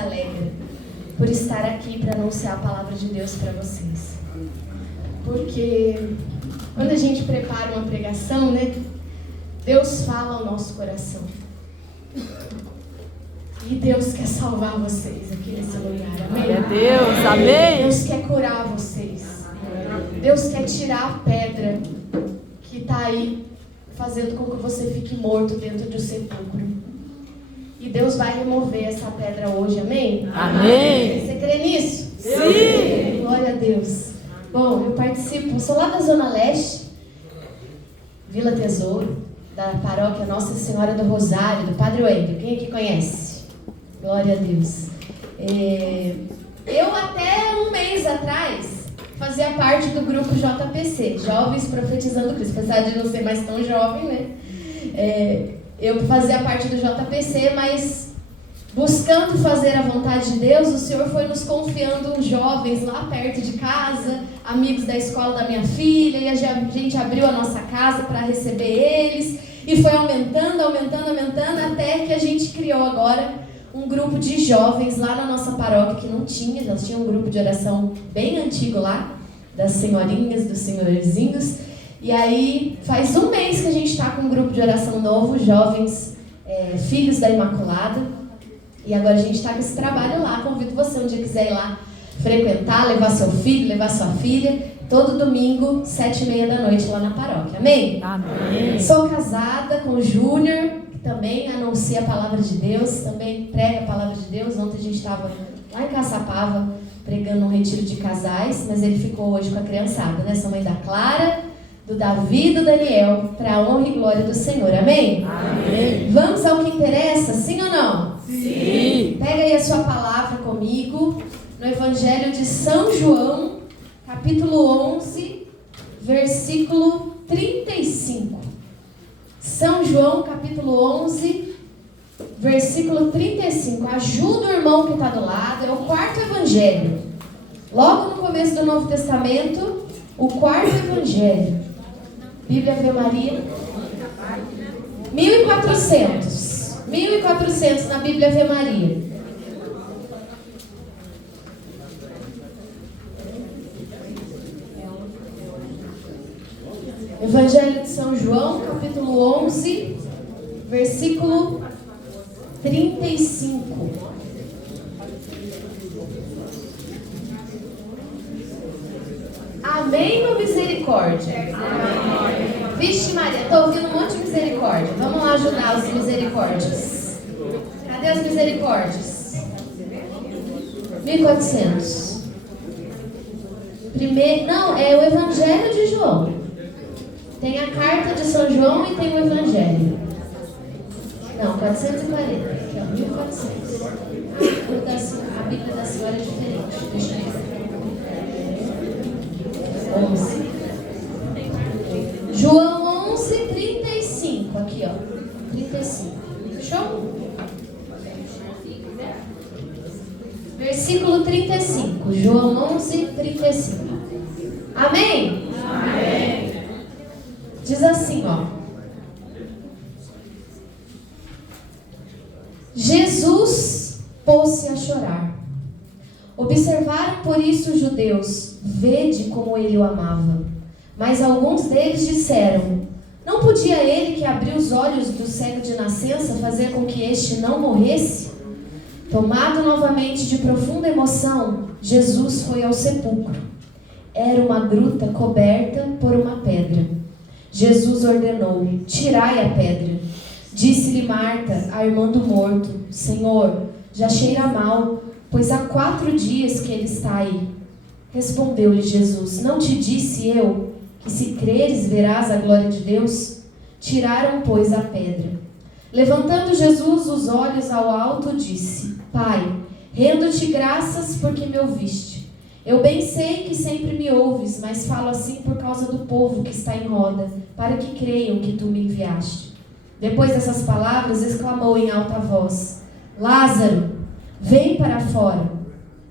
alegra por estar aqui para anunciar a palavra de Deus para vocês. Porque quando a gente prepara uma pregação, né, Deus fala ao nosso coração. E Deus quer salvar vocês aqui nesse lugar, amém? Glória a Deus, amém. Deus quer curar vocês. Deus quer tirar a pedra que está aí fazendo com que você fique morto dentro do sepulcro. E Deus vai remover essa pedra hoje, amém? Amém. Você crê nisso? Sim. Glória a Deus. Bom, eu participo, sou lá da Zona Leste, Vila Tesouro, da paróquia Nossa Senhora do Rosário, do Padre Wendel. Quem aqui conhece? Glória a Deus. Eu até um mês atrás fazia parte do grupo JPC, Jovens Profetizando Cristo. Apesar de não ser mais tão jovem, né? Eu fazia parte do JPC, mas buscando fazer a vontade de Deus, o Senhor foi nos confiando uns jovens lá perto de casa, amigos da escola da minha filha, e a gente abriu a nossa casa para receber eles, e foi aumentando, até que a gente criou agora um grupo de jovens lá na nossa paróquia que não tinha. Nós tínhamos um grupo de oração bem antigo lá, das senhorinhas, dos senhorzinhos. E aí faz um mês que a gente está com um grupo de oração novo, jovens filhos da Imaculada. E agora a gente está com esse trabalho lá. Convido você, um dia quiser ir lá frequentar, levar seu filho, levar sua filha, todo domingo, 7h30 da noite lá na paróquia. Amém? Amém. Sou casada com o Júnior, que também anuncia a palavra de Deus, também prega a palavra de Deus. Ontem a gente estava lá em Caçapava pregando um retiro de casais, mas ele ficou hoje com a criançada, né? Sou mãe da Clara, do Davi e do Daniel, para a honra e glória do Senhor. Amém? Amém. Vamos ao que interessa, sim ou não? Sim. Pega aí a sua palavra comigo, no Evangelho de São João, capítulo 11, versículo 35. São João, capítulo 11, versículo 35. Ajuda o irmão que está do lado, é o quarto evangelho. Logo no começo do Novo Testamento, o quarto evangelho. Bíblia Ave Maria. 1400 na Bíblia Ave Maria. Evangelho de São João, capítulo 11, versículo 35. Amém ou misericórdia? Amém. Vixe Maria, estou ouvindo um monte de misericórdia. Vamos lá ajudar os misericórdias. Cadê as misericórdias? 1400. Primeiro, não, é o Evangelho de João. Tem a carta de São João e tem o Evangelho. Não, 440. Aqui, ó, 1400. A Bíblia da Senhora é diferente. Deixa eu ver. 11. João 11, 35. Aqui, ó. 35. Show? Versículo 35. João 11, 35. Amém? Amém. Diz assim, ó. Jesus pôs-se a chorar. Observaram por isso os judeus: vede como ele o amava. Mas alguns deles disseram: não podia ele que abriu os olhos do cego de nascença fazer com que este não morresse? Tomado novamente de profunda emoção, Jesus foi ao sepulcro. Era uma gruta coberta por uma pedra. Jesus ordenou: tirai a pedra. Disse-lhe Marta, a irmã do morto: Senhor, já cheira mal, pois há 4 dias que ele está aí. Respondeu-lhe Jesus: não te disse eu que se creres verás a glória de Deus? Tiraram, pois, a pedra. Levantando Jesus os olhos ao alto, disse: Pai, rendo-te graças porque me ouviste. Eu bem sei que sempre me ouves, mas falo assim por causa do povo que está em roda, para que creiam que tu me enviaste. Depois dessas palavras, exclamou em alta voz: Lázaro, vem para fora.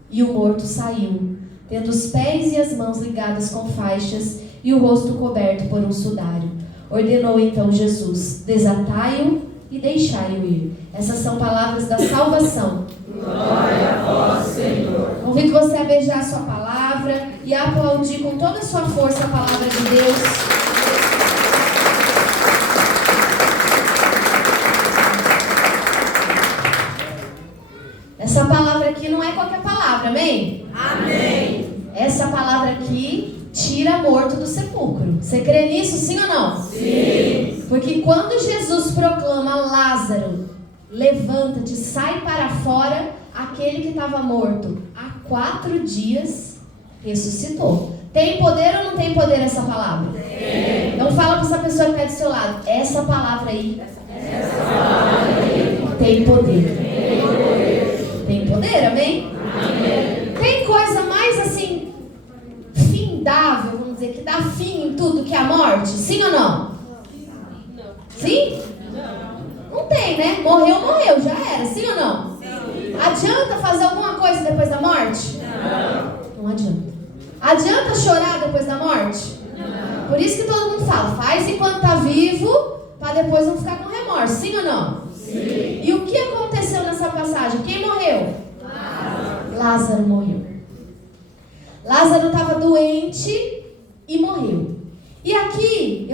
E o morto saiu, tendo os pés e as mãos ligadas com faixas e o rosto coberto por um sudário. Ordenou então Jesus: desatai-o e deixai-o ir. Essas são palavras da salvação. Glória Convido você a beijar a sua palavra e a aplaudir com toda a sua força a palavra de Deus. Essa palavra aqui não é qualquer palavra, amém? Amém. Essa palavra aqui tira morto do sepulcro. Você crê nisso, sim ou não? Sim. Porque quando Jesus proclama Lázaro, levanta-te, sai para fora, aquele que estava morto há 4 dias ressuscitou. Tem poder ou não tem poder essa palavra? Tem. Então fala para essa pessoa que está do seu lado. Essa palavra aí, tem poder. Tem poder, amém? Amém. Tem coisa mais assim, findável, vamos dizer, que dá fim em tudo que a morte? Sim ou não? Não. Sim? Não tem, né? Morreu, morreu, já era. Sim ou não? Adianta fazer alguma coisa depois da morte? Não adianta. Adianta chorar depois da morte? Não. Por isso que todo mundo fala, faz enquanto tá vivo, para depois não ficar com remorso. Sim ou não? Sim. E o que aconteceu nessa passagem? Quem morreu? Lázaro morreu. Lázaro estava doente e morreu. E aqui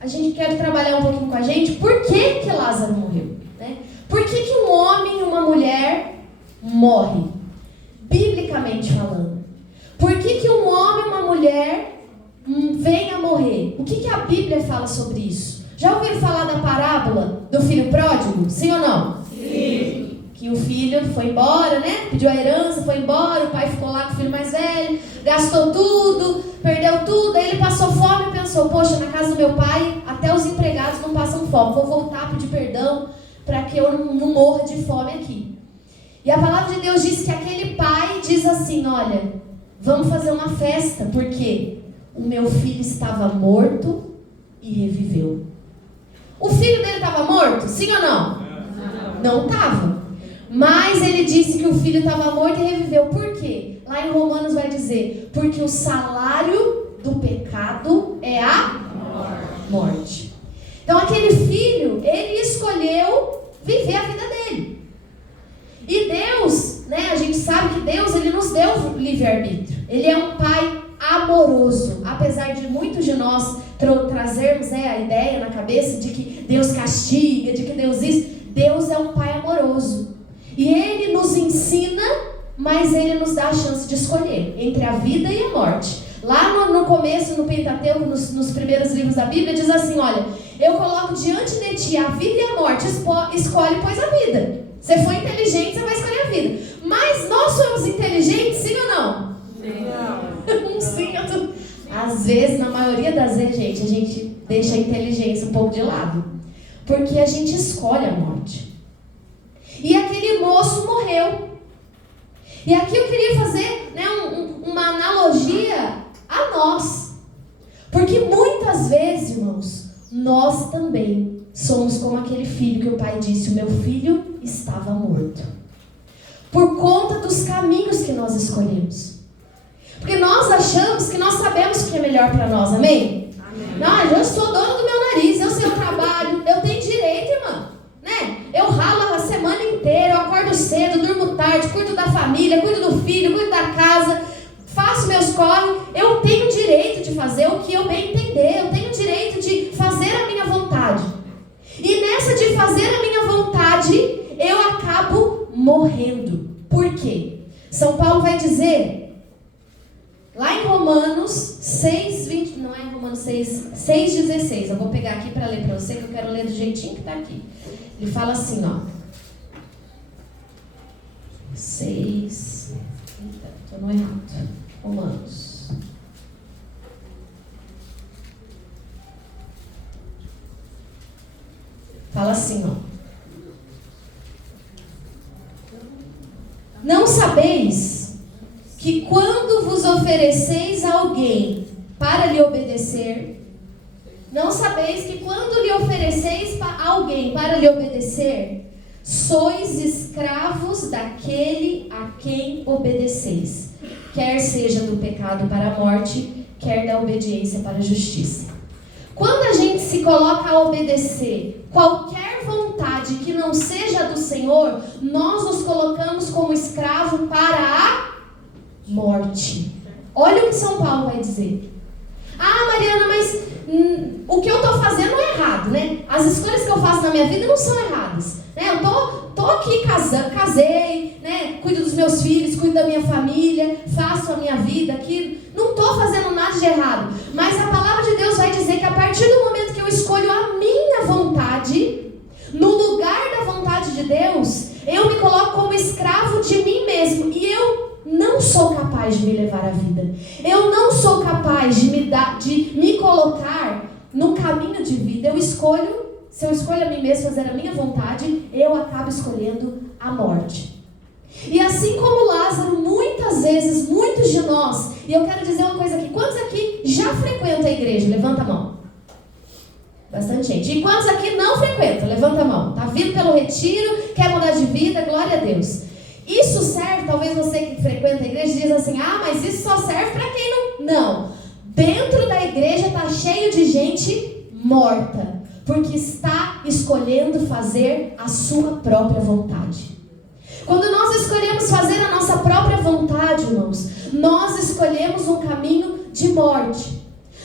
a gente quer trabalhar um pouquinho com a gente. Por que Lázaro morreu? Né? Por que um homem e uma mulher morre? Biblicamente falando. Por que um homem e uma mulher vêm a morrer? O que a Bíblia fala sobre isso? Já ouviram falar da parábola do filho pródigo? Sim ou não? Sim. Que o filho foi embora, né? Pediu a herança, foi embora, o pai ficou lá com o filho mais velho, gastou tudo, perdeu tudo, aí ele passou fome e pensou, poxa, na casa do meu pai, até os empregados não passam fome, vou voltar a pedir perdão para que eu não morra de fome aqui. E a palavra de Deus diz que aquele pai diz assim, olha, vamos fazer uma festa, porque o meu filho estava morto e reviveu. O filho dele estava morto? Sim ou não? Não estava. Mas ele disse que o filho estava morto e reviveu. Por quê? Lá em Romanos vai dizer, porque o salário do pecado é a morte. Então aquele filho, ele escolheu viver a vida dele. E Deus, né, a gente sabe que Deus, ele nos deu livre-arbítrio. Ele é um pai amoroso. Apesar de muitos de nós trazermos a ideia na cabeça de que Deus castiga, de que Deus é um pai amoroso. E Ele nos ensina, mas Ele nos dá a chance de escolher entre a vida e a morte. Lá no começo, no Pentateuco, nos primeiros livros da Bíblia, diz assim, olha, eu coloco diante de ti a vida e a morte, escolhe, pois, a vida. Você for inteligente, você vai escolher a vida. Mas nós somos inteligentes, sim ou não? Sim. Sim, às vezes, na maioria das vezes, a gente deixa a inteligência um pouco de lado. Porque a gente escolhe a morte. E aquele moço morreu. E aqui eu queria fazer uma analogia a nós. Porque muitas vezes, irmãos, nós também somos como aquele filho que o pai disse, o meu filho estava morto. Por conta dos caminhos que nós escolhemos. Porque nós achamos que nós sabemos o que é melhor para nós, amém? Não, eu sou dono do meu nariz, eu sei o trabalho, eu tenho direito, irmã, né? Eu ralo a semana inteira, eu acordo cedo, durmo tarde, cuido da família, cuido do filho, cuido da casa, faço meus corre. Eu tenho direito de fazer o que eu bem entender, eu tenho direito de fazer a minha vontade. E nessa de fazer a minha vontade, eu acabo morrendo. Por quê? São Paulo vai dizer... Lá em Romanos 6, 20, não é em Romanos 6, 16. Eu vou pegar aqui para ler para você, que eu quero ler do jeitinho que está aqui. Ele fala assim, ó. 6... Estou no errado. Romanos. Fala assim, ó. Não sabeis que quando vos ofereceis a alguém para lhe obedecer, não sabeis que quando lhe ofereceis a alguém para lhe obedecer, sois escravos daquele a quem obedeceis, quer seja do pecado para a morte, quer da obediência para a justiça. Quando a gente se coloca a obedecer qualquer vontade que não seja do Senhor, nós nos colocamos como escravo para a morte. Olha o que São Paulo vai dizer. Ah, Mariana, mas o que eu estou fazendo não é errado, né? As escolhas que eu faço na minha vida não são erradas, né? Eu tô aqui casei, né? Cuido dos meus filhos, cuido da minha família, faço a minha vida aqui. Não estou fazendo nada de errado. Mas a palavra de Deus vai dizer que a partir do momento que eu escolho a minha vontade, no lugar da vontade de Deus, eu me coloco como escravo de mim mesmo. E eu não sou capaz de me levar à vida. Eu não sou capaz de me colocar no caminho de vida. Se eu escolho a mim mesmo fazer a minha vontade, eu acabo escolhendo a morte. E assim como Lázaro, muitas vezes, muitos de nós, e eu quero dizer uma coisa aqui, quantos aqui já frequentam a igreja? Levanta a mão. Bastante gente. E quantos aqui não frequentam? Levanta a mão. Tá vindo pelo retiro, quer mudar de vida, glória a Deus. Isso serve, talvez você que frequenta a igreja diz assim, mas isso só serve para quem não... Não. Dentro da igreja está cheio de gente morta, porque está escolhendo fazer a sua própria vontade. Quando nós escolhemos fazer a nossa própria vontade, irmãos, nós escolhemos um caminho de morte.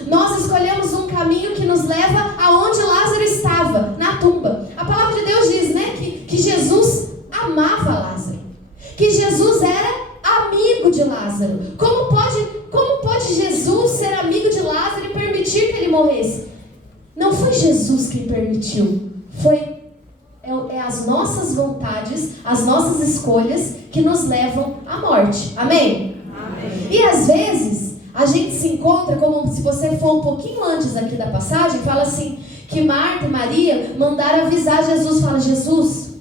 Nós escolhemos um caminho que nos leva aonde Lázaro estava, na tumba. A palavra de Deus diz, né, que Jesus amava Lázaro. Que Jesus era amigo de Lázaro. Como pode Jesus ser amigo de Lázaro e permitir que ele morresse? Não foi Jesus quem permitiu. É as nossas vontades, as nossas escolhas que nos levam à morte. Amém? Amém. E às vezes, a gente se encontra, como se você for um pouquinho antes aqui da passagem, fala assim, que Marta e Maria mandaram avisar Jesus.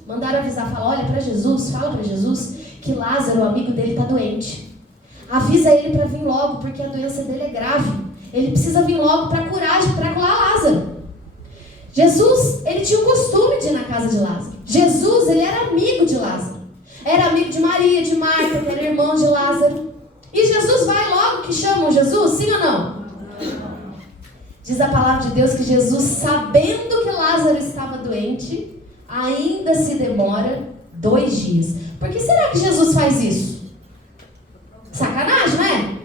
Mandaram avisar, fala para Jesus que Lázaro, o amigo dele, está doente. Avisa ele para vir logo, porque a doença dele é grave. Ele precisa vir logo para curar Lázaro. Jesus, ele tinha o costume de ir na casa de Lázaro. Jesus, ele era amigo de Lázaro. Era amigo de Maria, de Marta, que era irmão de Lázaro. E Jesus vai logo que chamam Jesus, sim ou não? Diz a palavra de Deus que Jesus, sabendo que Lázaro estava doente, ainda se demora 2 dias. Por que será que Jesus faz isso? Sacanagem, não é?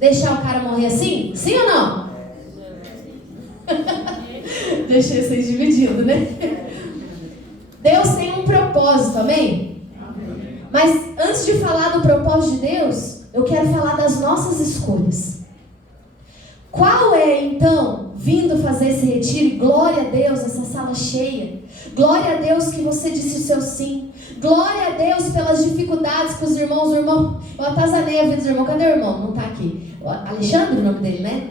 Deixar o cara morrer assim? Sim ou não? Deixei vocês divididos, né? Deus tem um propósito, amém? Mas antes de falar do propósito de Deus, eu quero falar das nossas escolhas. Qual é, então, vindo fazer esse retiro, e glória a Deus, essa sala cheia, glória a Deus que você disse o seu sim, glória a Deus pelas dificuldades que os irmãos, eu atazanei a vida dos irmãos, cadê o irmão? Não está aqui. Alexandre, o nome dele, né?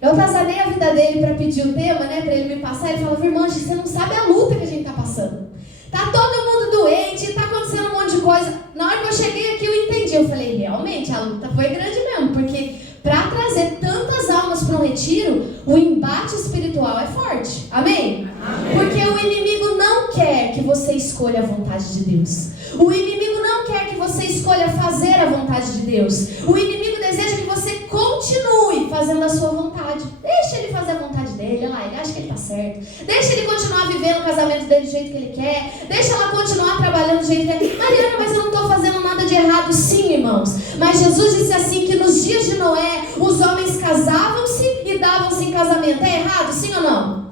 Eu atazanei a vida dele para pedir o tema, né, para ele me passar. Ele falou, irmã, você não sabe a luta que a gente está passando. Tá todo mundo doente, tá acontecendo um monte de coisa. Na hora que eu cheguei aqui, eu entendi. Eu falei, realmente, a luta foi grande mesmo, porque para trazer tantas almas para um retiro, o embate espiritual é forte. Amém? Amém? Porque o inimigo não quer que você escolha a vontade de Deus. O inimigo não quer que você escolha fazer a vontade de Deus. O inimigo deseja que você continue fazendo a sua vontade. Deixa ele fazer a vontade dele, olha lá, ele acha que ele está certo. Deixa ele continuar vivendo o casamento dele do jeito que ele quer. Deixa ela continuar trabalhando do jeito que ele quer. Mariana, mas eu não estou fazendo nada de errado. Sim, irmãos. Mas Jesus disse assim, que nos dias de Noé, os homens casavam-se e davam-se em casamento. É errado? Sim ou não?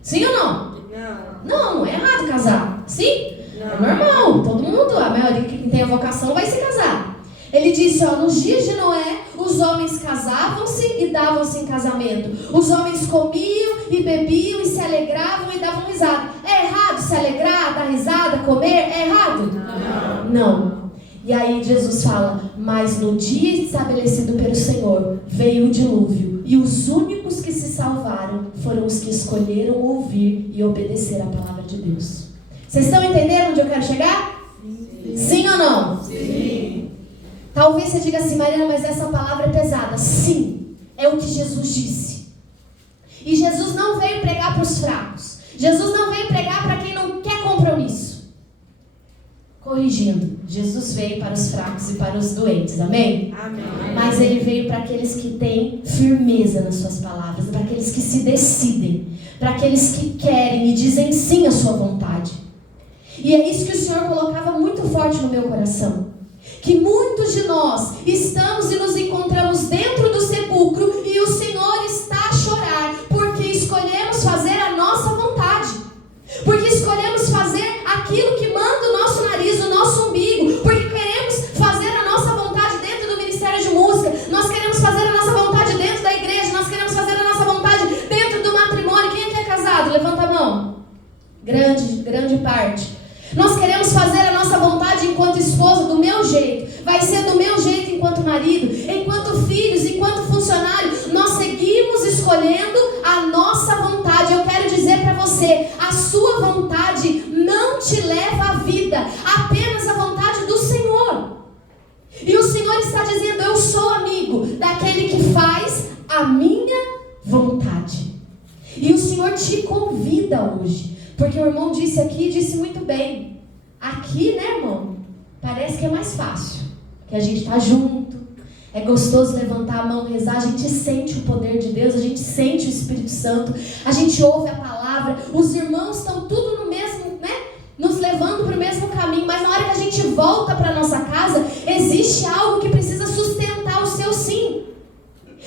Sim ou não? Não é errado casar. Sim? É normal. Todo mundo, a maioria que tem a vocação vai se casar. Ele disse, nos dias de Noé, os homens casavam-se e davam-se em casamento. Os homens comiam e bebiam e se alegravam e davam risada. É errado se alegrar, dar risada, comer? É errado? Não. E aí Jesus fala, mas no dia estabelecido pelo Senhor, veio o dilúvio. E os únicos que se salvaram foram os que escolheram ouvir e obedecer a palavra de Deus. Vocês estão entendendo onde eu quero chegar? Sim ou não? Sim. Talvez você diga assim, Mariana, mas essa palavra é pesada. Sim, é o que Jesus disse. E Jesus não veio pregar para os fracos. Jesus não veio pregar para quem não quer compromisso. Corrigindo, Jesus veio para os fracos e para os doentes, amém? Amém. Mas ele veio para aqueles que têm firmeza nas suas palavras, para aqueles que se decidem, para aqueles que querem e dizem sim à sua vontade. E é isso que o Senhor colocava muito forte no meu coração. Que muitos de nós estamos e nos encontramos dentro do sepulcro e o Senhor está a chorar porque escolhemos fazer a nossa vontade, porque escolhemos fazer aquilo que manda o nosso nariz, o nosso umbigo, porque queremos fazer a nossa vontade dentro do ministério de música, nós queremos fazer a nossa vontade dentro da igreja, nós queremos fazer a nossa vontade dentro do matrimônio. Quem aqui é casado? Levanta a mão. Grande parte. Nós queremos fazer a nossa vontade enquanto esposa, do meu jeito. Vai ser do meu jeito enquanto marido, enquanto filhos, enquanto funcionário. Nós seguimos escolhendo a nossa vontade. Eu quero dizer para você, a sua vontade não te leva à vida, apenas a vontade do Senhor. E o Senhor está dizendo, eu sou amigo daquele que faz a minha vontade. E o Senhor te convida hoje. Porque o irmão disse aqui, disse muito bem. Aqui, né, irmão? Parece que é mais fácil. Que a gente está junto. É gostoso levantar a mão, rezar. A gente sente o poder de Deus. A gente sente o Espírito Santo. A gente ouve a palavra. Os irmãos estão tudo no mesmo, né? Nos levando para o mesmo caminho. Mas na hora que a gente volta para a nossa casa, existe algo que precisa sustentar o seu sim.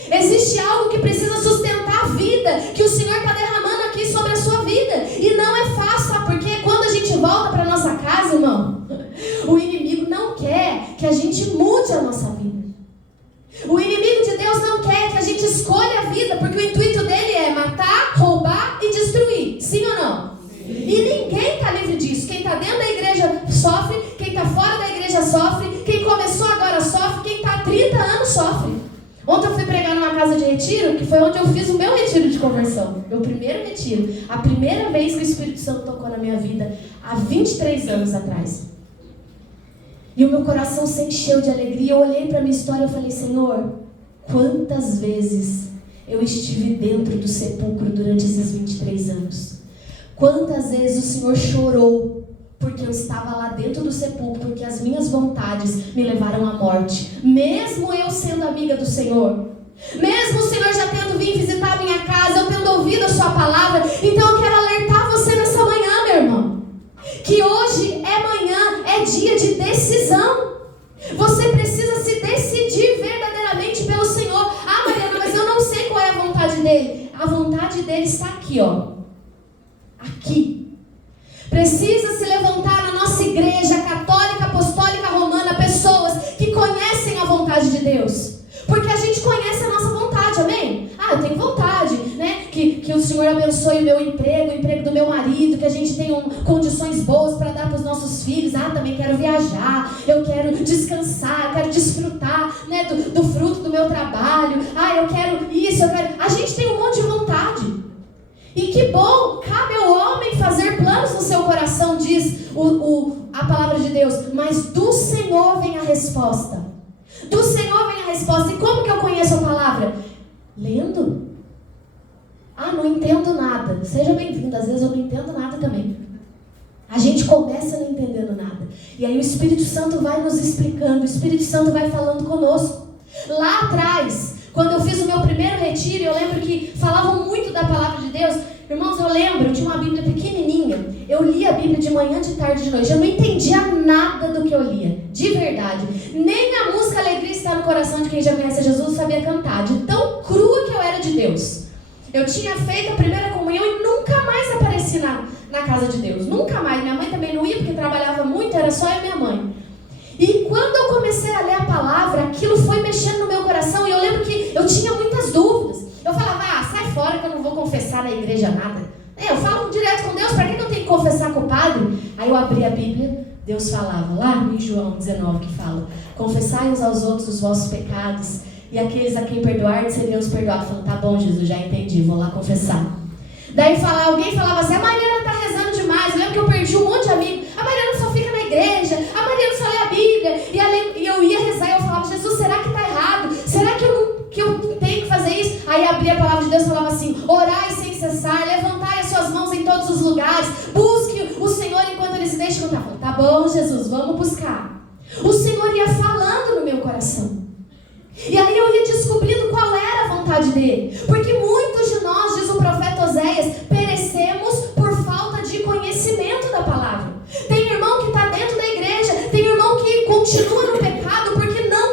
Existe algo que precisa sustentar a vida que o Senhor está derramando aqui sobre a sua vida. E não é fácil, sabe? Porque quando a gente volta para a nossa casa, irmão, o inimigo não quer que a gente mude a nossa vida. O inimigo de Deus não quer que a gente escolha a vida, porque o intuito dele é matar, roubar e destruir. Sim ou não? Sim. E ninguém está livre disso. Quem está dentro da igreja sofre, quem está fora da igreja sofre, quem começou agora sofre, quem está há 30 anos sofre. Ontem eu fui pregar numa casa de retiro, que foi onde eu fiz o meu retiro de conversão. Meu primeiro retiro. A primeira vez que o Espírito Santo tocou na minha vida, há 23 anos atrás. E o meu coração se encheu de alegria. Eu olhei para a minha história e falei, Senhor, quantas vezes eu estive dentro do sepulcro durante esses 23 anos? Quantas vezes o Senhor chorou porque eu estava lá dentro do sepulcro, porque as minhas vontades me levaram à morte, mesmo eu sendo amiga do Senhor, mesmo o Senhor já tendo vindo visitar a minha casa, eu tendo ouvido a sua palavra. Então eu quero alertar você nessa manhã, meu irmão, que hoje é manhã, é dia de decisão. Você precisa se decidir verdadeiramente pelo Senhor. Ah, Mariana, mas eu não sei qual é a vontade dele. A vontade dele está aqui, ó, aqui. Precisa se levantar na nossa igreja católica, apostólica, romana, pessoas que conhecem a vontade de Deus. Porque a gente conhece a nossa vontade, amém? Ah, eu tenho vontade, né? Que o Senhor abençoe o meu emprego, o emprego do meu marido, que a gente tenha condições boas para dar para os nossos filhos. Ah, também quero viajar, eu quero descansar, eu quero desfrutar, né, do fruto do meu trabalho. Ah, eu quero isso, eu quero... A gente tem um monte de vontade. E que bom, cabe ao homem fazer planos no seu coração, diz a palavra de Deus. Mas do Senhor vem a resposta. Do Senhor vem a resposta. E como que eu conheço a palavra? Lendo. Ah, não entendo nada. Seja bem-vindo, às vezes eu não entendo nada também. A gente começa não entendendo nada. E aí o Espírito Santo vai nos explicando, o Espírito Santo vai falando conosco. Lá atrás, quando eu fiz o meu primeiro retiro, eu lembro que falavam muito da palavra de Deus. Irmãos, eu lembro, eu tinha uma Bíblia pequenininha. Eu lia a Bíblia de manhã, de tarde, de noite. Eu não entendia nada do que eu lia, de verdade. Nem a música Alegria Está no Coração de quem já conhece Jesus sabia cantar, de tão crua que eu era de Deus. Eu tinha feito a primeira comunhão e nunca mais apareci na casa de Deus. Nunca mais. Minha mãe também não ia porque trabalhava muito, era só eu e minha mãe. E quando eu comecei a ler a palavra, aquilo foi mexendo no meu coração. E eu lembro que eu tinha muitas dúvidas. Eu falava, sai fora que eu não vou confessar na igreja nada. Eu falo direto com Deus, para que eu tenho que confessar com o padre? Aí eu abri a Bíblia, Deus falava, lá em João 19 que fala, confessai uns aos outros os vossos pecados, e aqueles a quem perdoar seriam os perdoados. Eu falava, tá bom, Jesus, já entendi, vou lá confessar. Daí alguém falava assim, a Mariana tá rezando demais. Eu lembro que eu perdi um monte de amigos. A Mariana só fica na igreja, a Mariana só lê a Bíblia. E eu ia rezar e eu falava, Jesus, será que tá errado? Será que eu tenho que fazer isso? Aí abria a palavra de Deus e falava assim, orai sem cessar, levantai as suas mãos em todos os lugares, busque o Senhor enquanto Ele se deixa contar. Tá bom, Jesus, vamos buscar. O Senhor ia falando no meu coração. E aí eu ia descobrindo qual era a vontade dele. Porque muitos de nós, diz o profeta Oséias, perecemos por falta de conhecimento da palavra. Tem irmão que está dentro da igreja, tem irmão que continua no pecado porque não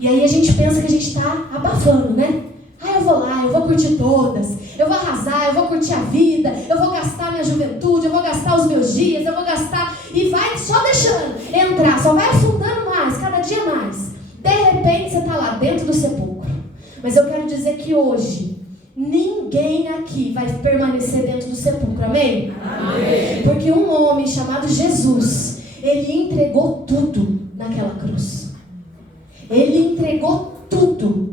E aí a gente pensa que a gente está abafando, né? Eu vou lá, eu vou curtir todas, eu vou arrasar, eu vou curtir a vida, eu vou gastar minha juventude, eu vou gastar os meus dias, eu vou gastar... E vai só deixando entrar, só vai afundando mais, cada dia mais. De repente você está lá dentro do sepulcro. Mas eu quero dizer que hoje, ninguém aqui vai permanecer dentro do sepulcro, amém? Amém. Porque um homem chamado Jesus, ele entregou tudo naquela cruz. Ele entregou tudo.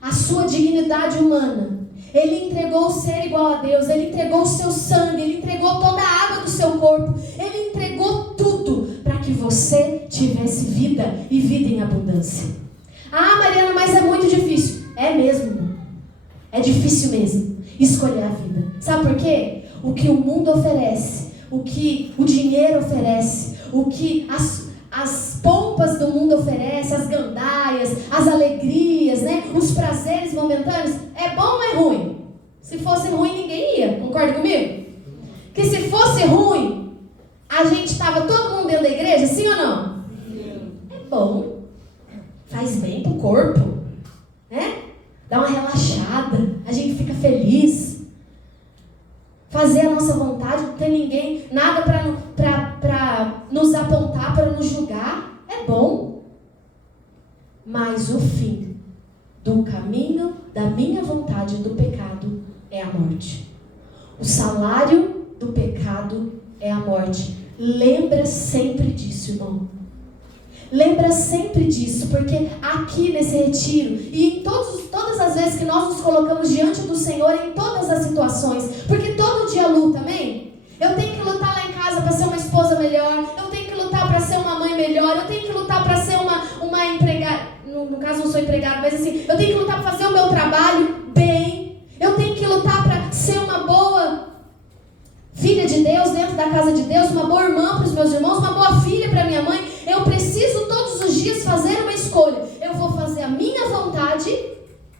A sua dignidade humana. Ele entregou o ser igual a Deus. Ele entregou o seu sangue. Ele entregou toda a água do seu corpo. Ele entregou tudo para que você tivesse vida e vida em abundância. Mariana, mas é muito difícil. É mesmo. É difícil mesmo escolher a vida. Sabe por quê? O que o mundo oferece, o que o dinheiro oferece, o que as pompas do mundo oferecem, as gandaias, as alegrias, né? Os prazeres momentâneos, é bom ou é ruim? Se fosse ruim, ninguém ia, concorda comigo? Que se fosse ruim, a gente estava todo mundo dentro da igreja, sim ou não? Sim. É bom, faz bem pro corpo, né? Dá uma relaxada, a gente fica feliz. Fazer a nossa vontade, não ter ninguém, nada para nos apontar, para nos julgar, é bom. Mas o fim do caminho da minha vontade do pecado é a morte. O salário do pecado é a morte. Lembra sempre disso, irmão. Lembra sempre disso, porque aqui nesse retiro e em todas as vezes que nós nos colocamos diante do Senhor, em todas as situações, porque todo dia luta, amém? Eu tenho que lutar lá em casa para ser uma esposa melhor, eu tenho que lutar para ser uma mãe melhor, eu tenho que lutar para ser uma empregada, no caso não sou empregada, mas assim, eu tenho que lutar para fazer o meu trabalho bem, eu tenho que lutar para ser uma boa filha de Deus dentro da casa de Deus, uma boa irmã para os meus irmãos, uma boa filha para minha mãe. Eu preciso todos os dias fazer uma escolha. Eu vou fazer a minha vontade,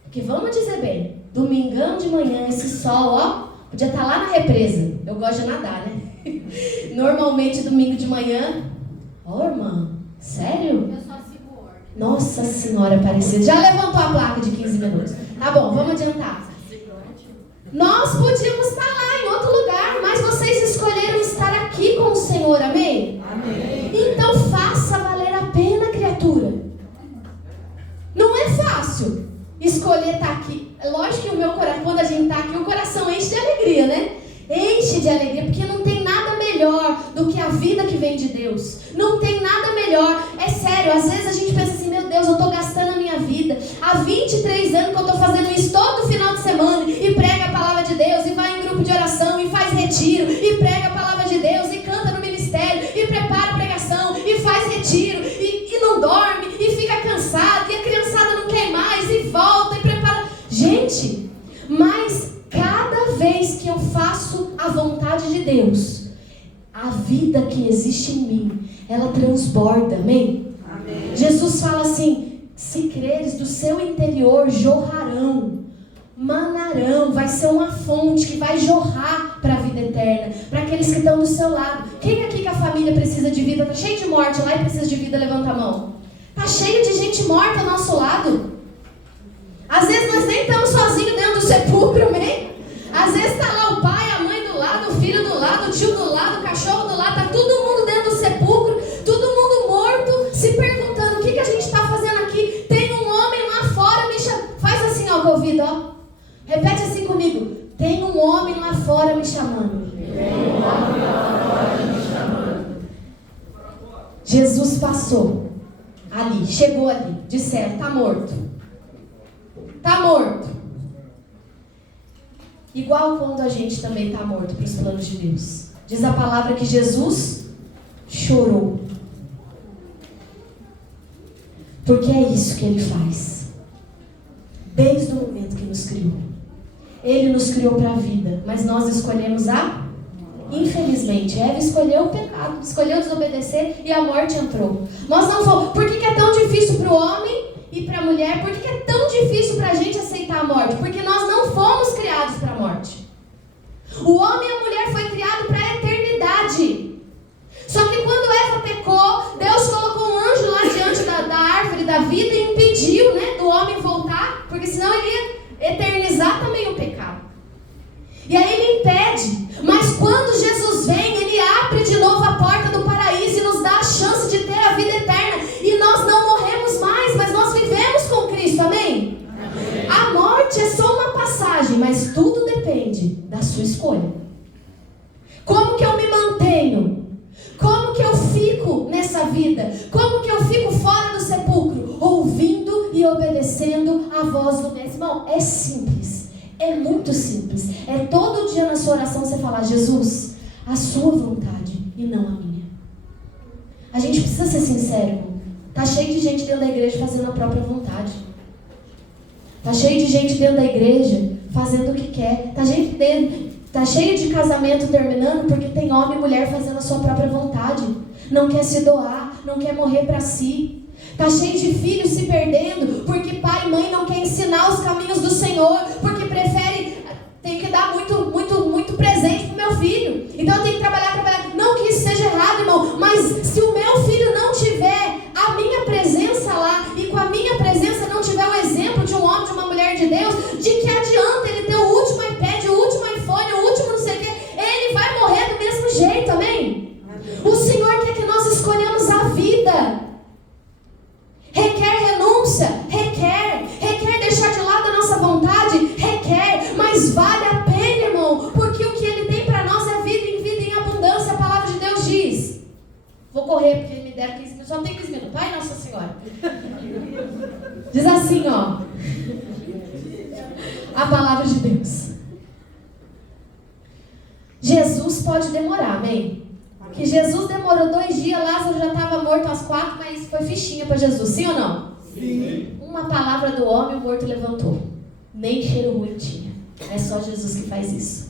porque vamos dizer bem, domingão de manhã, esse sol, podia estar lá na represa. Eu gosto de nadar, né? Normalmente domingo de manhã, irmã, sério? Eu só sigo ordem. Nossa senhora, parecida. Já levantou a placa de 15 minutos. Tá bom, vamos adiantar. Nós podíamos estar lá em outro lugar, mas vocês escolheram estar aqui com o Senhor, amém? Amém. Então faça valer a pena, criatura. Não é fácil escolher estar aqui. É lógico que o meu coração, quando a gente está aqui, o coração enche de alegria, né? Enche de alegria, porque não tem nada melhor do que a vida que vem de Deus. Não tem nada melhor. É sério, às vezes a gente pensa assim, meu Deus, eu estou gastando a minha vida. Há 23 anos que eu estou fazendo isso todo final de semana e prega a palavra de Deus, e vai em grupo de oração, e faz retiro, e prega a palavra de Deus, e canta no ministério, e prepara a pregação, e faz retiro, e não dorme, e fica cansado, e a criançada não quer mais, e volta, e prepara. Gente, mas cada vez que eu faço a vontade de Deus, a vida que existe em mim, ela transborda, amém? Amém. Jesus fala assim, se creres, do seu interior jorrarão, manarão, vai ser uma fonte que vai jorrar para a vida eterna, para aqueles que estão do seu lado. Quem aqui que a família precisa de vida, está cheio de morte lá e precisa de vida, levanta a mão. Está cheio de gente morta ao nosso lado. Às vezes nós nem estamos sozinhos dentro do sepulcro, amém? Às vezes está lá o pai, a mãe do lado, o filho do lado, o tio do lado, o cachorro do lado, está todo mundo dentro do sepulcro, todo mundo morto, se perguntando, o que a gente está fazendo aqui? Tem um homem lá fora me chamando. Faz assim, ó, com o ouvido, ó. Repete assim comigo. Tem um homem lá fora me chamando. Tem um homem lá fora me chamando. Jesus passou ali, chegou ali, disseram, está morto. Está morto. Igual quando a gente também está morto para os planos de Deus. Diz a palavra que Jesus chorou. Porque é isso que Ele faz. Desde o momento que nos criou. Ele nos criou para a vida, mas nós escolhemos a... Infelizmente, Eva escolheu o pecado, escolheu desobedecer e a morte entrou. Nós não fomos... Por que é tão difícil para o homem e para a mulher? Por que é tão difícil para a gente aceitar a morte? Porque nós não fomos criados para a morte. O homem e a mulher foi criado para a eternidade. Só que quando Eva pecou, Deus colocou um anjo lá diante da árvore da vida e impediu, né, do homem voltar, porque senão ele ia eternizar também o pecado. E aí ele impede, mas quando Jesus vem, ele abre de novo a porta do paraíso e nos dá a chance de ter a vida eterna. E nós não morremos mais, mas nós vivemos com Cristo, amém? Amém. A morte é só uma passagem, mas tudo depende da sua escolha. Como que eu me mantenho? Como que eu fico nessa vida? Como que eu fico fora do sepulcro? Ouvindo e obedecendo a voz do Mestre. Irmão, é simples. É muito simples. É todo dia na sua oração você falar: Jesus, a sua vontade e não a minha. A gente precisa ser sincero. Tá cheio de gente dentro da igreja fazendo a própria vontade. Tá cheio de gente dentro da igreja fazendo o que quer. Tá cheio de casamento terminando porque tem homem e mulher fazendo a sua própria vontade. Não quer se doar, não quer morrer para si. Tá cheio de filhos se perdendo porque pai e mãe não quer ensinar os caminhos do Senhor, porque prefere, tem que dar muito presente pro meu filho. Então eu tenho que trabalhar. Não que isso seja errado, irmão, mas se o meu filho não tiver a minha presença lá e com a minha presença não tiver o exemplo de um homem, de uma mulher de Deus, de que adianta ele ter o último iPad, o último iPhone, o último não sei o que, ele vai morrer do mesmo jeito, amém? O Senhor quer que nós escolhamos a vida. Requer renúncia, requer deixar de lado a nossa vontade, requer, mas vale a pena, irmão, porque o que Ele tem para nós é vida em abundância, a palavra de Deus diz. Vou correr porque Ele me der 15 minutos, só tem 15 minutos, Pai Nossa Senhora. Diz assim, ó, a palavra de Deus. Jesus pode demorar, amém? Que Jesus demorou 2 dias, Lázaro já estava morto às 4, mas foi fichinha para Jesus, sim ou não? Sim. Uma palavra do homem, o morto levantou. Nem cheiro ruim tinha. É só Jesus que faz isso.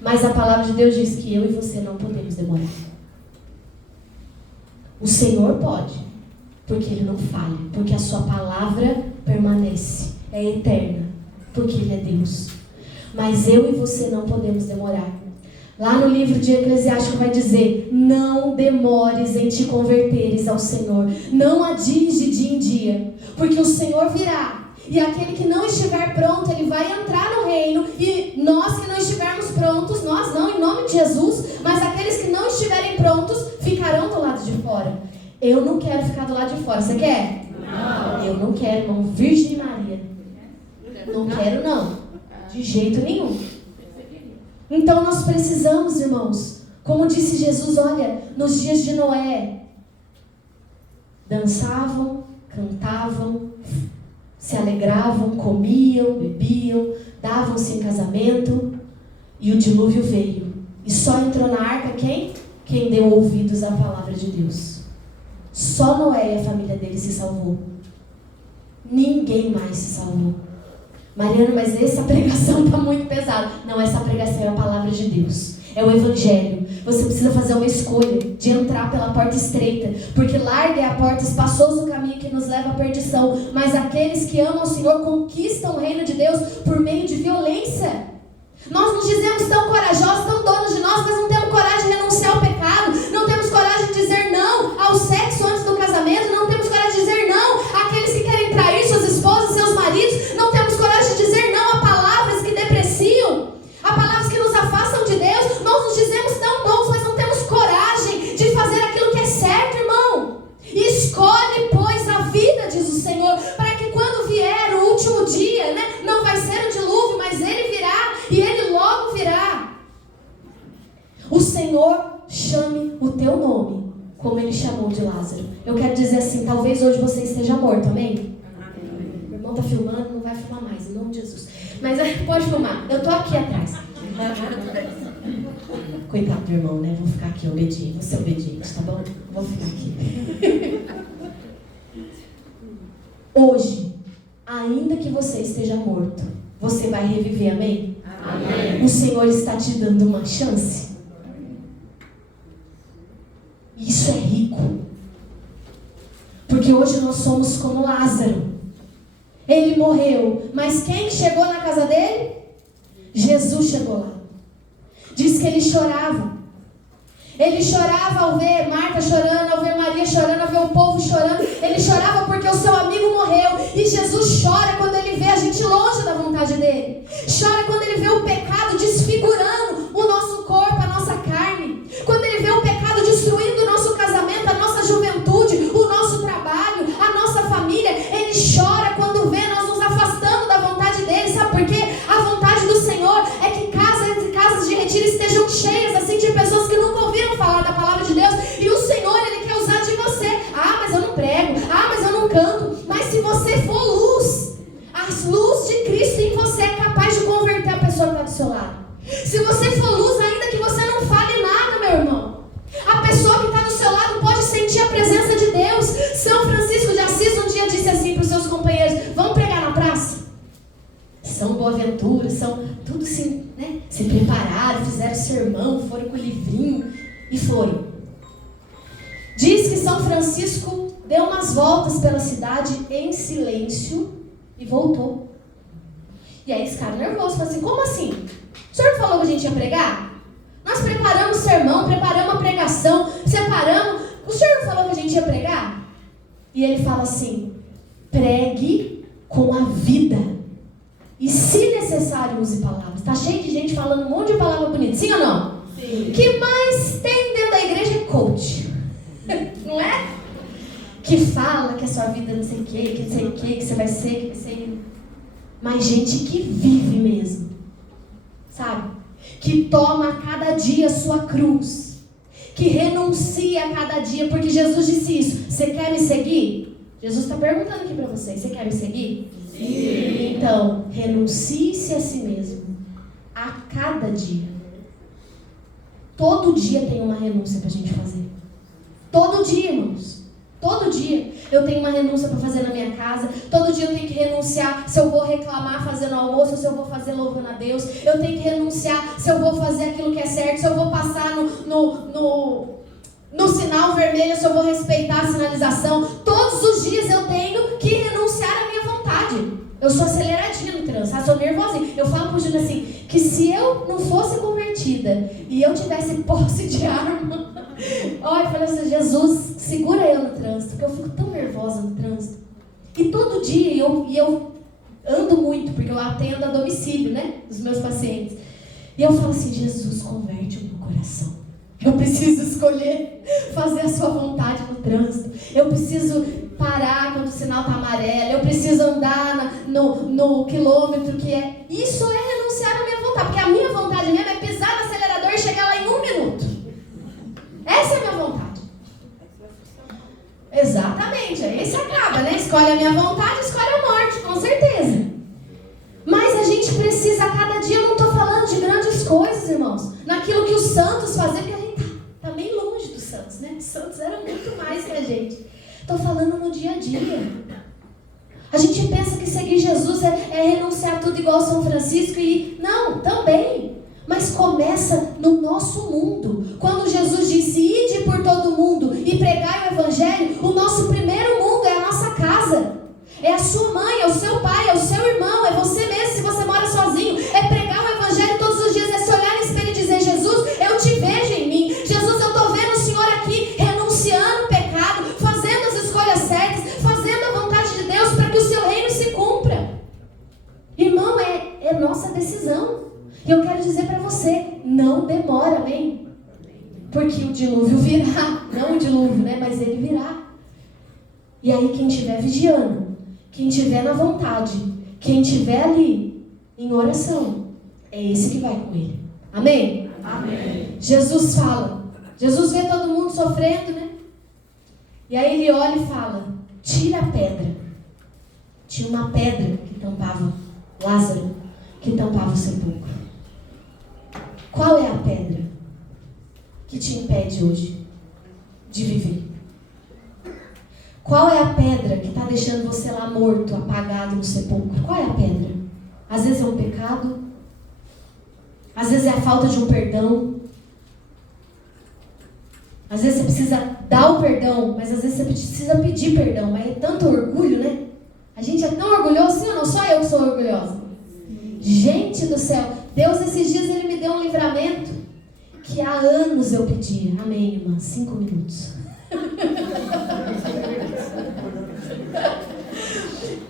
Mas a palavra de Deus diz que eu e você não podemos demorar. O Senhor pode, porque Ele não falha, porque a sua palavra permanece, é eterna, porque Ele é Deus. Mas eu e você não podemos demorar. Lá no livro de Eclesiástico vai dizer: não demores em te converteres ao Senhor, não adies de dia em dia, porque o Senhor virá, e aquele que não estiver pronto, ele vai entrar no reino, e nós que não estivermos prontos, nós não, em nome de Jesus, mas aqueles que não estiverem prontos, ficarão do lado de fora. Eu não quero ficar do lado de fora, você quer? Não. Eu não quero, irmão, Virgem Maria, não quero não, de jeito nenhum. Então nós precisamos, irmãos, como disse Jesus, olha, nos dias de Noé, dançavam, cantavam, se alegravam, comiam, bebiam, davam-se em casamento, e o dilúvio veio. E só entrou na arca quem? Quem deu ouvidos à palavra de Deus. Só Noé e a família dele se salvou. Ninguém mais se salvou. Mariana, mas essa pregação está muito pesada. Não, essa pregação é a palavra de Deus. É o Evangelho. Você precisa fazer uma escolha de entrar pela porta estreita. Porque larga é a porta, espaçoso o caminho que nos leva à perdição. Mas aqueles que amam o Senhor conquistam o reino de Deus por meio de violência. Nós nos dizemos tão corajosos, tão donos de nós, mas não temos coragem de renunciar ao pecado. Não temos coragem de dizer não ao sexo antes do casamento. Não temos coragem de dizer não àqueles que querem trair suas esposas, seus maridos. Não temos coragem de dizer não a palavras que depreciam, a palavras que nos afastam de Deus. Nós nos dizemos tão bons, mas não temos coragem de fazer aquilo que é certo, irmão. Escolhe, pois, a vida, diz o Senhor, para que quando vier o último dia, né, não vai ser o dilúvio, mas ele virá, e ele logo virá. O Senhor chame o teu nome, como ele chamou de Lázaro. Eu quero dizer assim, talvez hoje você esteja morto, amém? Amém. O irmão está filmando, não vai filmar mais, em nome de Jesus. Mas pode filmar, eu estou aqui atrás. Coitado do irmão, né? Vou ficar aqui obediente, vou ser obediente, tá bom? Vou ficar aqui. Hoje, ainda que você esteja morto, você vai reviver, amém? Amém. O Senhor está te dando uma chance. Isso é rico. Porque hoje nós somos como Lázaro. Ele morreu, mas quem chegou na casa dele? Jesus chegou lá. Diz que ele chorava. Ele chorava ao ver Marta chorando, ao ver Maria chorando, ao ver o povo chorando. Ele chorava porque o seu Boa Ventura, são tudo assim, né? Se prepararam, fizeram sermão, foram com o livrinho e foram. Diz que São Francisco deu umas voltas pela cidade em silêncio e voltou. E aí esse cara nervoso, falou assim, como assim? O senhor falou que a gente ia pregar? Nós preparamos sermão, preparamos a pregação, separamos. O senhor não falou que a gente ia pregar? E ele fala assim, pregue com a vida. E se necessário, use palavras. Está cheio de gente falando um monte de palavra bonita, sim ou não? Sim. O que mais tem dentro da igreja é coach. Não é? Que fala que a sua vida não sei o que, não sei o que você vai ser, que vai ser. Mas gente que vive mesmo. Sabe? Que toma a cada dia a sua cruz. Que renuncia a cada dia, porque Jesus disse isso. Você quer me seguir? Jesus está perguntando aqui para vocês, você quer me seguir? Sim. Então, renuncie-se a si mesmo. A cada dia. Todo dia tem uma renúncia para a gente fazer. Todo dia, irmãos. Todo dia eu tenho uma renúncia para fazer na minha casa. Todo dia eu tenho que renunciar se eu vou reclamar fazendo almoço, ou se eu vou fazer louvando a Deus. Eu tenho que renunciar se eu vou fazer aquilo que é certo, se eu vou passar no sinal vermelho, se eu vou respeitar a sinalização. Todos os dias eu tenho que renunciar à minha vontade. Eu sou aceleradinha no trânsito, sou nervosinha. Eu falo pro Júnior assim, que se eu não fosse convertida e eu tivesse posse de arma, olha, eu falei assim, Jesus, segura eu no trânsito, porque eu fico tão nervosa no trânsito. E todo dia, eu ando muito, porque eu atendo a domicílio, né, dos meus pacientes. E eu falo assim, Jesus, converte o meu coração. Eu preciso escolher fazer a sua vontade no trânsito. Eu preciso parar quando o sinal está amarelo. Eu preciso andar no quilômetro que é. Isso é renunciar à minha vontade. Porque a minha vontade mesmo é pisar no acelerador e chegar lá em 1 minuto. Essa é a minha vontade. Exatamente. Aí você acaba, né? Escolhe a minha vontade, escolhe a morte, com certeza. Mas a gente precisa, a cada dia, eu não estou falando de grandes coisas, irmãos. Naquilo que os santos faziam, porque a gente está bem longe dos santos, né? Os santos eram muito mais que a gente. Estou falando no dia a dia. A gente pensa que seguir Jesus é renunciar tudo igual São Francisco e... Não, também. Mas começa no nosso mundo. Quando Jesus disse, ide por todo mundo e pregai o Evangelho, o nosso primeiro mundo é a nossa casa. É a sua mãe, é o seu pai, é o seu irmão, é você mesmo se você mora sozinho. É pregar o Evangelho todos os dias, é se olhar no espelho e dizer, Jesus, eu te vejo em mim. Jesus, eu estou vendo o Senhor aqui renunciando o pecado, fazendo as escolhas certas, fazendo a vontade de Deus para que o seu reino se cumpra. Irmão, é nossa decisão. E eu quero dizer para você, não demora, amém? Porque o dilúvio virá. Não o dilúvio, né? Mas ele virá. E aí quem estiver vigiando, quem estiver na vontade, quem estiver ali em oração, é esse que vai com ele. Amém? Amém. Jesus fala. Jesus vê todo mundo sofrendo, né? E aí ele olha e fala, tira a pedra. Tinha uma pedra que tampava Lázaro, que tampava o sepulcro. Qual é a pedra que te impede hoje de viver? Qual é a pedra que está deixando você lá morto, apagado no sepulcro? Qual é a pedra? Às vezes é um pecado, às vezes é a falta de um perdão, às vezes você precisa dar o perdão, mas às vezes você precisa pedir perdão, mas é tanto orgulho, né? A gente é tão orgulhoso, sim ou não? Só eu que sou orgulhosa. Gente do céu, Deus esses dias ele me deu um livramento que há anos eu pedia. Amém, irmã? 5 minutos.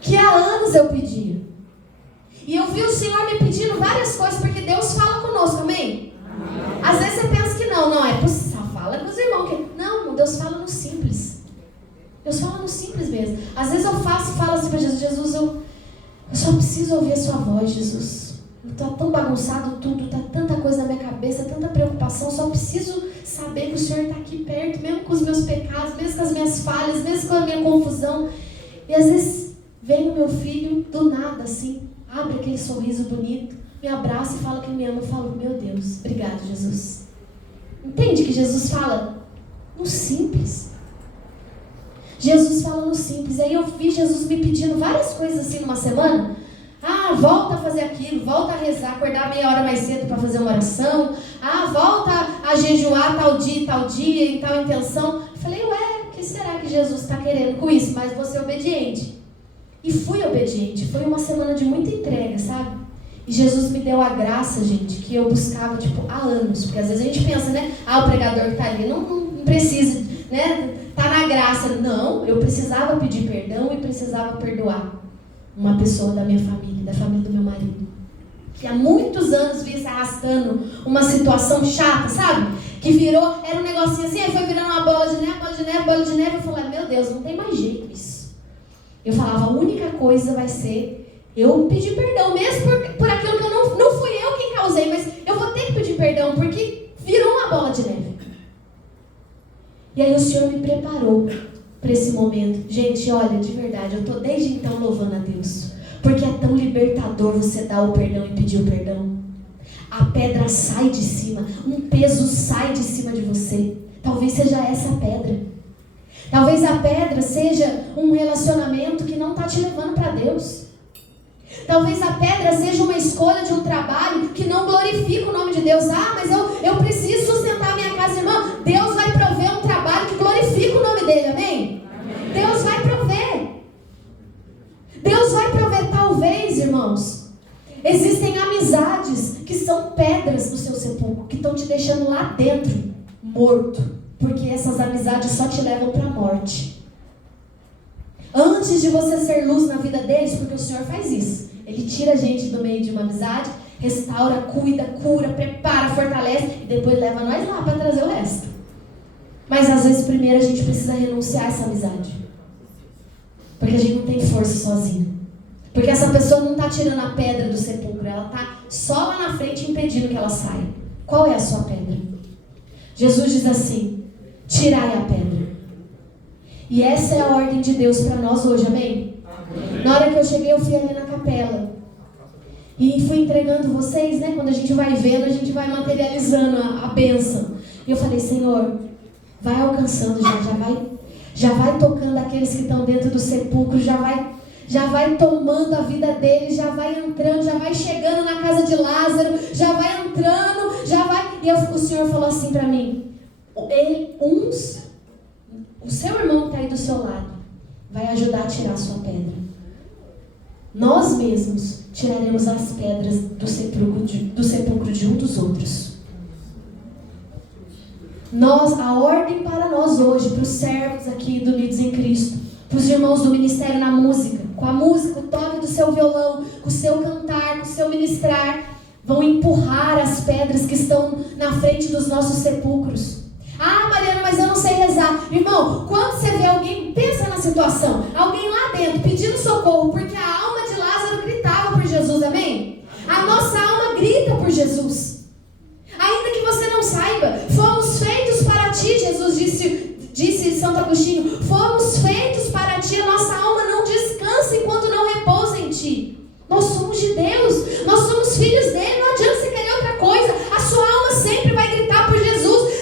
Que há anos eu pedia. E eu vi o Senhor me pedindo várias coisas, porque Deus fala conosco, amém? Amém. Às vezes você pensa que não é possível, só fala com os irmãos. Não, Deus fala no simples. Deus fala no simples mesmo. Às vezes eu falo assim para Jesus, Jesus, eu só preciso ouvir a sua voz, Jesus. Está tão bagunçado tudo, está tanta coisa na minha cabeça, tanta preocupação, só preciso saber que o Senhor está aqui perto, mesmo com os meus pecados, mesmo com as minhas falhas, mesmo com a minha confusão. E às vezes vem o meu filho do nada assim, abre aquele sorriso bonito, me abraça e fala que me ama. Eu falo, meu Deus, obrigado, Jesus. Entende que Jesus fala no simples? Jesus fala no simples. Aí eu vi Jesus me pedindo várias coisas assim numa semana. volta a fazer aquilo, volta a rezar, acordar meia hora mais cedo para fazer uma oração. Volta a jejuar tal dia, em tal intenção. Eu falei, o que será que Jesus está querendo com isso? Mas vou ser obediente. E fui obediente. Foi uma semana de muita entrega, sabe? E Jesus me deu a graça, gente, que eu buscava, há anos. Porque às vezes a gente pensa, né? O pregador que está ali não precisa, né? Tá na graça. Não, eu precisava pedir perdão e precisava perdoar uma pessoa da minha família, da família do meu marido, que há muitos anos vinha se arrastando uma situação chata, sabe? Que virou, era um negocinho assim, aí foi virando uma bola de neve. Eu falei, meu Deus, não tem mais jeito isso. Eu falava, a única coisa vai ser eu pedir perdão, mesmo por aquilo que eu não fui eu quem causei, mas eu vou ter que pedir perdão, porque virou uma bola de neve. E aí o Senhor me preparou para esse momento. Gente, olha, de verdade, eu estou desde então louvando a Deus. Porque é tão libertador você dar o perdão e pedir o perdão. A pedra sai de cima, um peso sai de cima de você. Talvez seja essa a pedra. Talvez a pedra seja um relacionamento que não está te levando para Deus. Talvez a pedra seja uma escolha de um trabalho que não glorifica o nome de Deus. Mas eu preciso sustentar a minha casa, irmão. Deus vai prover um trabalho que glorifica o nome dele, amém? Deus vai prover. Deus vai prover, talvez, irmãos. Existem amizades que são pedras do seu sepulcro, que estão te deixando lá dentro, morto. Porque essas amizades só te levam para a morte. Antes de você ser luz na vida deles, porque o Senhor faz isso. Ele tira a gente do meio de uma amizade, restaura, cuida, cura, prepara, fortalece e depois leva nós lá para trazer o resto. Mas às vezes primeiro a gente precisa renunciar a essa amizade. Porque a gente não tem força sozinho. Porque essa pessoa não está tirando a pedra do sepulcro, ela está só lá na frente impedindo que ela saia. Qual é a sua pedra? Jesus diz assim, tirai a pedra. E essa é a ordem de Deus para nós hoje, amém? Na hora que eu cheguei, eu fui ali na capela. E fui entregando vocês, né? Quando a gente vai vendo, a gente vai materializando a bênção. E eu falei, Senhor, vai alcançando já vai tocando aqueles que estão dentro do sepulcro, já vai tomando a vida deles, já vai entrando, já vai chegando na casa de Lázaro, já vai entrando, já vai... E o Senhor falou assim para mim, o seu irmão que está aí do seu lado vai ajudar a tirar a sua pedra. Nós mesmos tiraremos as pedras do sepulcro de um dos outros. A ordem para nós hoje, para os servos aqui do Unidos em Cristo, para os irmãos do ministério na música, com a música, o toque do seu violão, com o seu cantar, com o seu ministrar, vão empurrar as pedras que estão na frente dos nossos sepulcros. Mariana, mas eu não sei rezar. Irmão, quando você vê alguém, pensa na situação, alguém lá dentro pedindo socorro, porque a alma de Lázaro gritava por Jesus, amém? A nossa alma grita por Jesus. Ainda que você não saiba, fomos feitos para ti, Jesus disse Santo Agostinho, fomos feitos para ti, a nossa alma não descansa enquanto não repousa em ti. Nós somos de Deus, nós somos filhos dele, não adianta você querer outra coisa, a sua alma sempre vai gritar por Jesus.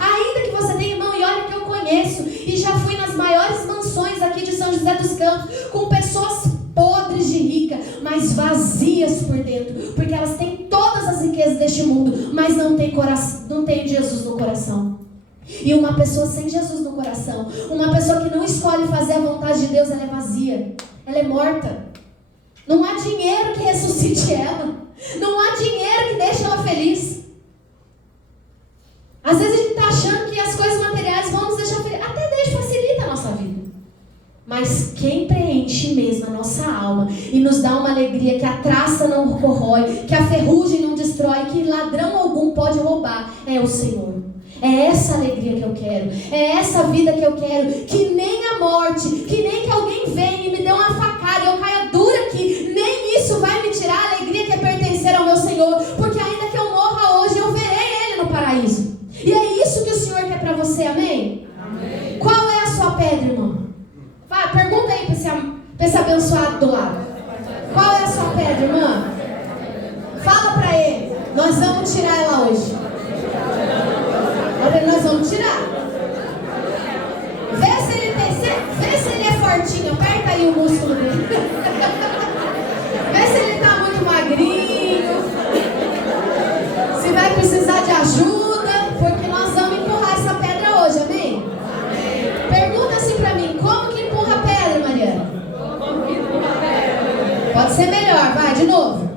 Ainda que você tenha, irmão, e olha que eu conheço, e já fui nas maiores mansões aqui de São José dos Campos, com pessoas podres de rica, mas vazias por dentro, porque elas têm todas as riquezas deste mundo, mas não tem Jesus no coração. E uma pessoa sem Jesus no coração, uma pessoa que não escolhe fazer a vontade de Deus, ela é vazia, ela é morta. Não há dinheiro que ressuscite ela, não há dinheiro que deixe ela feliz. Às vezes a gente está achando que as coisas materiais vão nos deixar felizes. Até facilita a nossa vida. Mas quem preenche mesmo a nossa alma e nos dá uma alegria que a traça não corrói, que a ferrugem não destrói, que ladrão algum pode roubar, é o Senhor. É essa alegria que eu quero. É essa vida que eu quero. Que nem a morte, que nem que alguém venha e me dê uma facada e eu caia dura aqui, nem isso vai me tirar a alegria que é pertencer ao meu Senhor. Porque ainda que eu morra hoje, eu verei Ele no paraíso. E é isso que o Senhor quer para você, amém? Amém? Qual é a sua pedra, irmão? Pergunta aí para esse abençoado do lado. Qual é a sua pedra, irmã? Fala para ele. Nós vamos tirar ela hoje. Olha, nós vamos tirar. Vê se ele é fortinho. Aperta aí o músculo dele. Vê se ele Pode ser melhor, vai, de novo.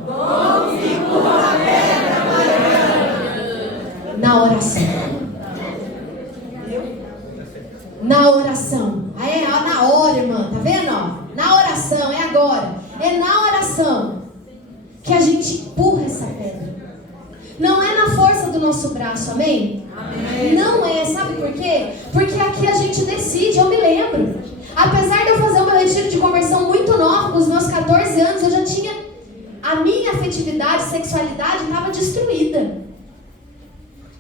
Na oração. Na oração. Aí, ó, na hora, irmã, tá vendo? Ó? Na oração, é agora. É na oração que a gente empurra essa pedra. Não é na força do nosso braço, amém? Amém. Não é, sabe por quê? Porque aqui a gente decide, eu me lembro. Apesar de eu fazer o meu retiro de conversão muito nova, com os meus 14 anos, eu já tinha... A minha afetividade, sexualidade estava destruída.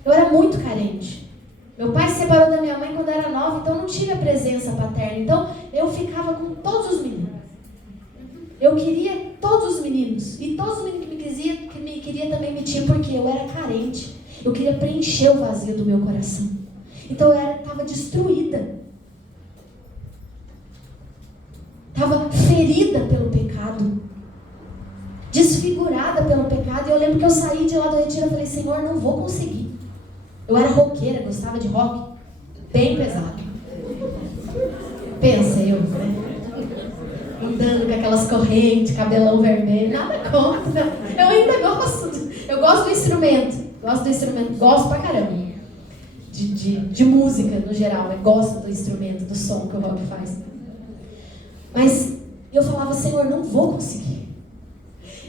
Eu era muito carente. Meu pai se separou da minha mãe quando eu era nova, então eu não tive a presença paterna. Então eu ficava com todos os meninos. Eu queria todos os meninos. E todos os meninos que me queriam também me tinham, porque eu era carente. Eu queria preencher o vazio do meu coração. Então eu estava destruída. Estava ferida pelo pecado. Desfigurada pelo pecado. E eu lembro que eu saí de lá do retiro e falei, Senhor, não vou conseguir. Eu era roqueira, gostava de rock. Bem pesado. Pensa eu, né? Andando com aquelas correntes, cabelão vermelho. Nada contra. Eu ainda gosto. Eu gosto do instrumento. Gosto pra caramba. De música no geral. Eu gosto do instrumento, do som que o rock faz. Mas eu falava, Senhor, não vou conseguir.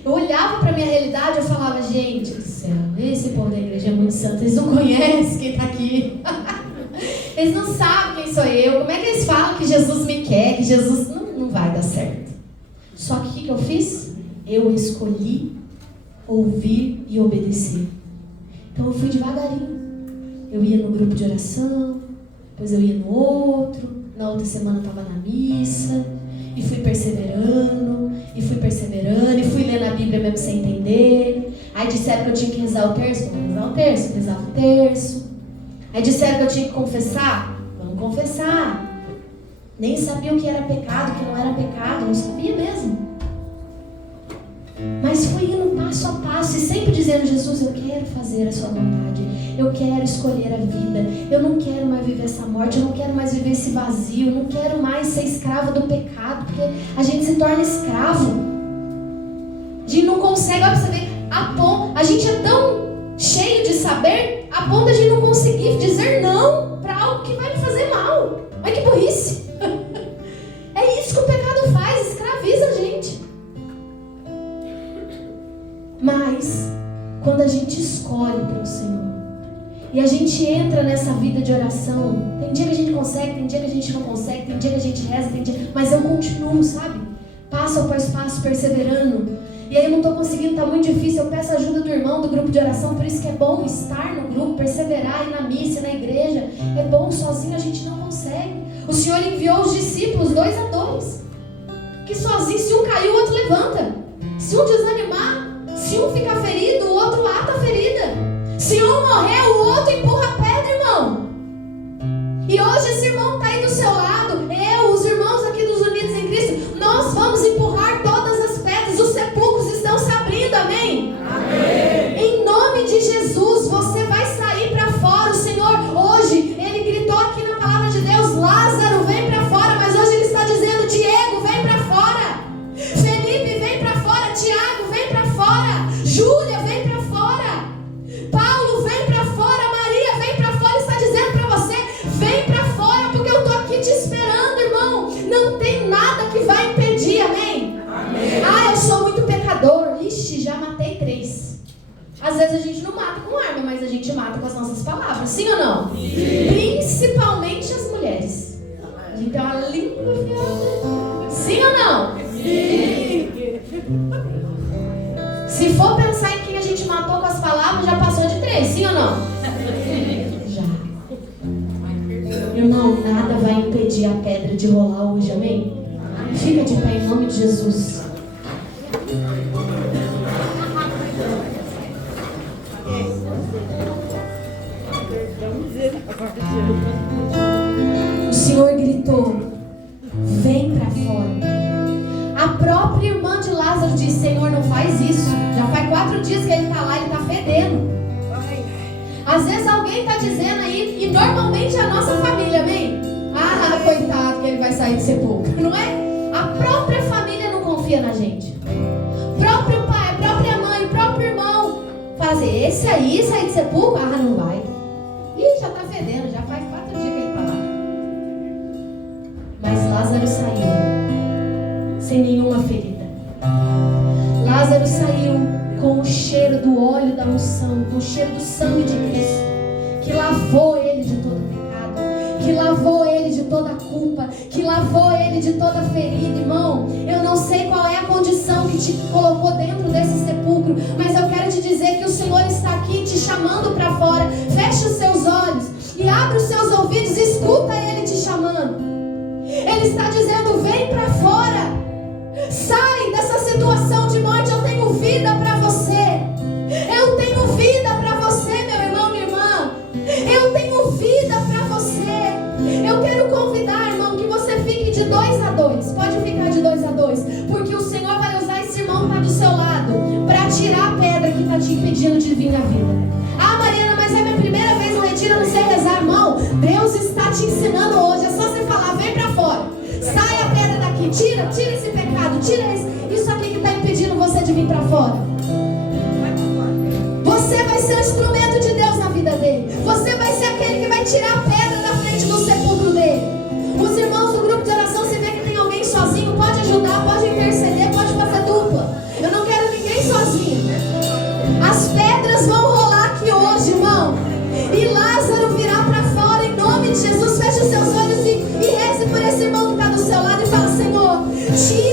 Eu olhava para a minha realidade e eu falava, gente do céu, esse povo da igreja é muito santo, eles não conhecem quem está aqui. Eles não sabem quem sou eu. Como é que eles falam que Jesus me quer, que Jesus não vai dar certo? Só que o que eu fiz? Eu escolhi ouvir e obedecer. Então eu fui devagarinho. Eu ia no grupo de oração, depois eu ia no outro, na outra semana eu estava na missa, e fui perseverando, e fui lendo a Bíblia mesmo sem entender. Aí disseram que eu tinha que rezar o terço, vamos rezar o terço, rezava o terço. Aí disseram que eu tinha que confessar, vamos confessar. Nem sabia o que era pecado, o que não era pecado, não sabia mesmo. Mas fui indo passo a passo e sempre dizendo, Jesus, eu quero fazer a sua vontade, eu quero escolher a vida, eu não quero mais viver essa morte, eu não quero mais viver esse vazio, eu não quero mais ser escravo do pecado, porque a gente se torna escravo. A gente não consegue, olha pra você ver, a gente é tão cheio de saber, a ponto de a gente não conseguir dizer não para algo que vai me fazer mal. Olha que burrice. É isso que o pecado faz, escraviza a gente. Mas, quando a gente escolhe pelo Senhor, e a gente entra nessa vida de oração, tem dia que a gente consegue, tem dia que a gente não consegue, tem dia que a gente reza, tem dia... mas eu continuo, sabe? Passo após passo, perseverando. E aí eu não estou conseguindo, está muito difícil, eu peço ajuda do irmão do grupo de oração, por isso que é bom estar no grupo, perseverar, ir na missa, na igreja. É bom, sozinho a gente não consegue. O Senhor enviou os discípulos 2 a 2, que sozinho, se um cair, o outro levanta. Se um desanimar, se um ficar ferido, o outro ata a ferida. Se um morrer, o outro empurra a pedra, irmão. E hoje esse irmão está aí do seu lado. Eu, os irmãos aqui dos Unidos em Cristo, nós vamos empurrar todas as pedras. Os sepulcros estão se abrindo, amém? Amém. Em nome de Jesus, você vai sair para fora. O Senhor, hoje, Ele gritou aqui na palavra de Deus, Lázaro, vem para fora. Mas hoje Ele está dizendo, Diego, vem para fora. Felipe, vem para fora. Tiago, vem para fora. Júlia, vem para fora. Paulo, vem para fora. Maria, vem para fora. Está dizendo para você, vem para fora, porque eu estou aqui te esperando, irmão. Não tem nada que vai impedir, amém? Amém. Ah, eu sou muito pecador. Ixi, já matei 3. Às vezes a gente não mata com arma, mas a gente mata com as nossas palavras, sim ou não? Sim. Principalmente as mulheres. A gente tem uma língua fiada. Sim ou não? Sim. Se for pensar em quem a gente matou com as palavras, já passou de 3, sim ou não? Já. Irmão, nada vai impedir a pedra de rolar hoje, amém? Fica de pé em nome de Jesus. O Senhor gritou, vem para fora. A própria irmã de Lázaro disse, Senhor, não faz isso. Já faz 4 dias que ele está lá, ele está fedendo. Às vezes alguém está dizendo aí, e normalmente é a nossa família, amém? Ah, coitado, que ele vai sair do sepulcro, não é? A própria família não confia confia na gente. Próprio pai, própria mãe, próprio irmão fala assim, esse aí sai de sepulcro? Ah, não vai. Ih, já está fedendo, já faz 4 dias que ele está lá. Mas Lázaro saiu sem nenhuma ferida. Lázaro saiu com o cheiro do óleo da unção, com o cheiro do sangue de Cristo, que lavou ele de todo pecado, que lavou ele de toda culpa, que lavou ele de toda ferida. Irmão, eu não sei qual é a condição que te colocou dentro desse sepulcro, mas eu quero te dizer que o Senhor está aqui te chamando para fora. Feche os seus olhos e abre os seus ouvidos e escuta Ele te chamando. Ele está dizendo, vem para fora, sai dessa situação de morte. Eu tenho vida para você, eu tenho vida para você, meu irmão, minha irmã, eu tenho vida para você. Eu quero convidar, irmão, que você fique de 2 a 2, pode ficar de 2 a 2, porque o Senhor vai usar esse irmão que está do seu lado para tirar a pedra que está te impedindo de vir à vida. Ah, Mariana, mas é minha primeira vez no retiro, eu não sei rezar. Irmão, Deus está te ensinando hoje, é só você falar, vem para fora, sai a pedra daqui, tira esse pecado, tira isso aqui que está impedindo você de vir para fora. Você vai ser o instrumento de Deus na vida dele. Você vai ser aquele que vai tirar a pedra da frente do sepulcro dele. Os irmãos do grupo de oração, se vê que tem alguém sozinho, pode ajudar, pode interceder, pode fazer dupla. Eu não quero ninguém sozinho. As pedras vão rolar aqui hoje, irmão, e Lázaro virá para fora em nome de Jesus. Feche os seus olhos e reze por esse irmão que está do seu lado e fala, Senhor, tira